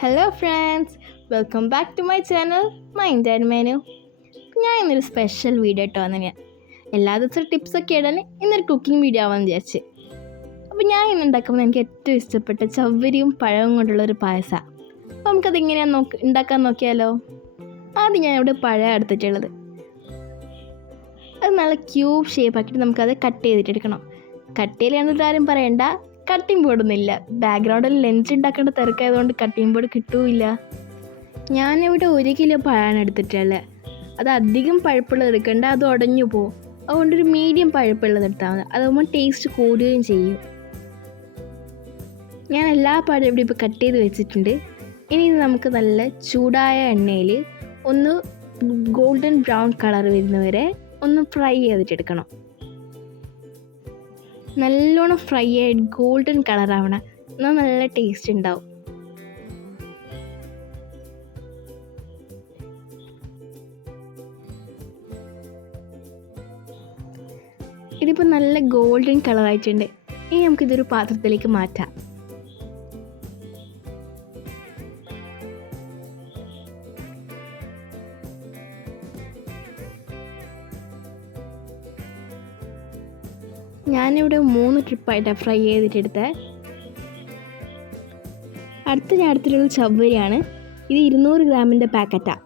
Hello friends, welcome back to my channel mind and menu. ഞാൻ ഇന്നൊരു special video ഇട്ടോ വന്നു. എല്ലാ ദിവസവും ടിപ്സൊക്കെ ഇടാൻ ഇന്നൊരു കുക്കിംഗ് വീഡിയോ ആവാമെന്ന് വിചാരിച്ച്. അപ്പോൾ ഞാൻ ഇന്ന് ഉണ്ടാക്കുമ്പോൾ എനിക്ക് ഏറ്റവും ഇഷ്ടപ്പെട്ട ചവ്വരിയും പഴവും കൊണ്ടുള്ളൊരു പായസമാണ്. അപ്പോൾ നമുക്കതെങ്ങനെയാണ് ഉണ്ടാക്കാൻ നോക്കിയാലോ. ആദ്യം ഞാൻ ഇവിടെ പഴം എടുത്തിട്ടുള്ളത്. അത് നല്ല ക്യൂബ് ഷേപ്പാക്കിയിട്ട് നമുക്കത് കട്ട് ചെയ്തിട്ടെടുക്കണം. കട്ട് ചെയ്യലാണെന്നൊരു ആരും പറയണ്ട, കട്ടിംഗ് ബോർഡൊന്നുമില്ല. ബാക്ക്ഗ്രൗണ്ടിൽ ലഞ്ച് ഉണ്ടാക്കേണ്ട തിരക്കായതുകൊണ്ട് കട്ടിംഗ് ബോർഡ് കിട്ടൂമില്ല. ഞാനിവിടെ 1 കിലോ പഴമാണ് എടുത്തിട്ടുള്ളത്. അത് അധികം പഴുപ്പുള്ളത് എടുക്കേണ്ട, അത് ഉടഞ്ഞു പോകും. അതുകൊണ്ടൊരു മീഡിയം പഴുപ്പുള്ളത് എടുത്താൽ മതി. അതാകുമ്പോൾ ടേസ്റ്റ് കൂടുകയും ചെയ്യും. ഞാൻ എല്ലാ പഴം ഇവിടെ ഇപ്പോൾ കട്ട് ചെയ്ത് വെച്ചിട്ടുണ്ട്. ഇനി ഇത് നമുക്ക് നല്ല ചൂടായ എണ്ണയിൽ ഒന്ന് ഗോൾഡൻ ബ്രൗൺ കളർ വരുന്നവരെ ഒന്ന് ഫ്രൈ ചെയ്തിട്ടെടുക്കണം. നല്ലോണം ഫ്രൈ ആയിട്ട് ഗോൾഡൻ കളറാവണം, എന്നാൽ നല്ല ടേസ്റ്റ് ഉണ്ടാവും. ഇതിപ്പോൾ നല്ല ഗോൾഡൻ കളറായിട്ടുണ്ട്. ഇനി നമുക്കിതൊരു പാത്രത്തിലേക്ക് മാറ്റാം. ഞാനിവിടെ 3 ട്രിപ്പായിട്ടാണ് ഫ്രൈ ചെയ്തിട്ടെടുത്തത്. ഞാൻ എടുത്തിട്ടുള്ള ചവ്വരിയാണ്. ഇത് 200 ഗ്രാമിൻ്റെ പാക്കറ്റാണ്.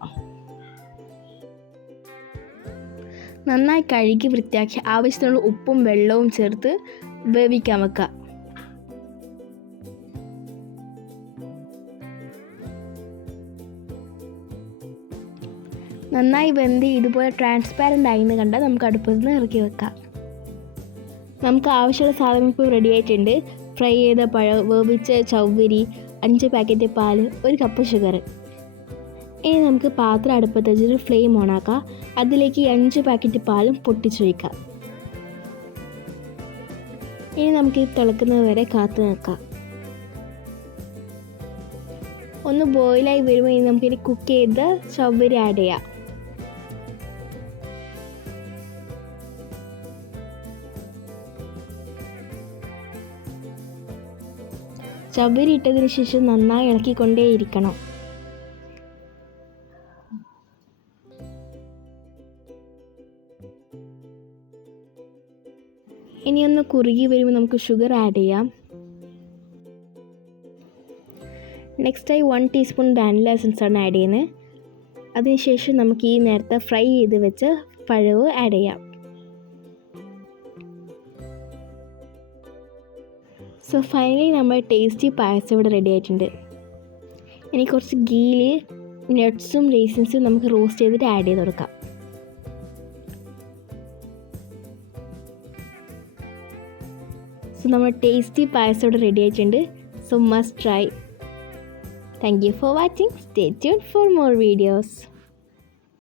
നന്നായി കഴുകി വൃത്തിയാക്കി ആവശ്യത്തിനുള്ള ഉപ്പും വെള്ളവും ചേർത്ത് വേവിക്കാൻ വെക്കുക. നന്നായി വെന്ത് ഇതുപോലെ ട്രാൻസ്പാരൻ്റ് ആയിന്ന് കണ്ടാൽ നമുക്ക് അടുപ്പത്ത് നിന്ന് ഇറക്കി വെക്കാം. നമുക്ക് ആവശ്യമുള്ള സാധനം ഇപ്പോൾ റെഡി ആയിട്ടുണ്ട്. ഫ്രൈ ചെയ്ത പഴം, വേവിച്ച ചവ്വരി, 5 പാക്കറ്റ് പാൽ, 1 കപ്പ് ഷുഗർ. ഇനി നമുക്ക് പാത്രം അടുപ്പത്ത് വെച്ചിട്ട് ഫ്ലെയിം ഓണാക്കാം. അതിലേക്ക് 5 പാക്കറ്റ് പാലും പൊട്ടിച്ചൊഴിക്കാം. ഇനി നമുക്ക് തിളക്കുന്നത് വരെ കാത്തു നിൽക്കാം. ഒന്ന് ബോയിലായി വരുമ്പോൾ ഇനി നമുക്കിനി കുക്ക് ചെയ്ത ചവ്വരി ആഡ് ചെയ്യാം. ചവ്വരി ഇട്ടതിന് ശേഷം നന്നായി ഇളക്കിക്കൊണ്ടേയിരിക്കണം. ഇനിയൊന്ന് കുറുകി വരുമ്പോൾ നമുക്ക് ഷുഗർ ആഡ് ചെയ്യാം. നെക്സ്റ്റായി 1 ടീസ്പൂൺ വാനില എസൻസ് ആണ് ആഡ് ചെയ്യുന്നത്. അതിനുശേഷം നമുക്ക് ഈ നേരത്തെ ഫ്രൈ ചെയ്ത് വെച്ച പഴവും ആഡ് ചെയ്യാം. സോ ഫൈനലി നമ്മൾ ടേസ്റ്റി പായസം ഇവിടെ റെഡി ആയിട്ടുണ്ട്. ഇനി കുറച്ച് ഗീയിൽ നട്ട്സും റേസിൻസും നമുക്ക് റോസ്റ്റ് ചെയ്തിട്ട് ആഡ് ചെയ്ത് കൊടുക്കാം. സോ നമ്മൾ ടേസ്റ്റി പായസം ഇവിടെ റെഡി ആയിട്ടുണ്ട്. So must try. Thank you for watching. Stay tuned for more videos.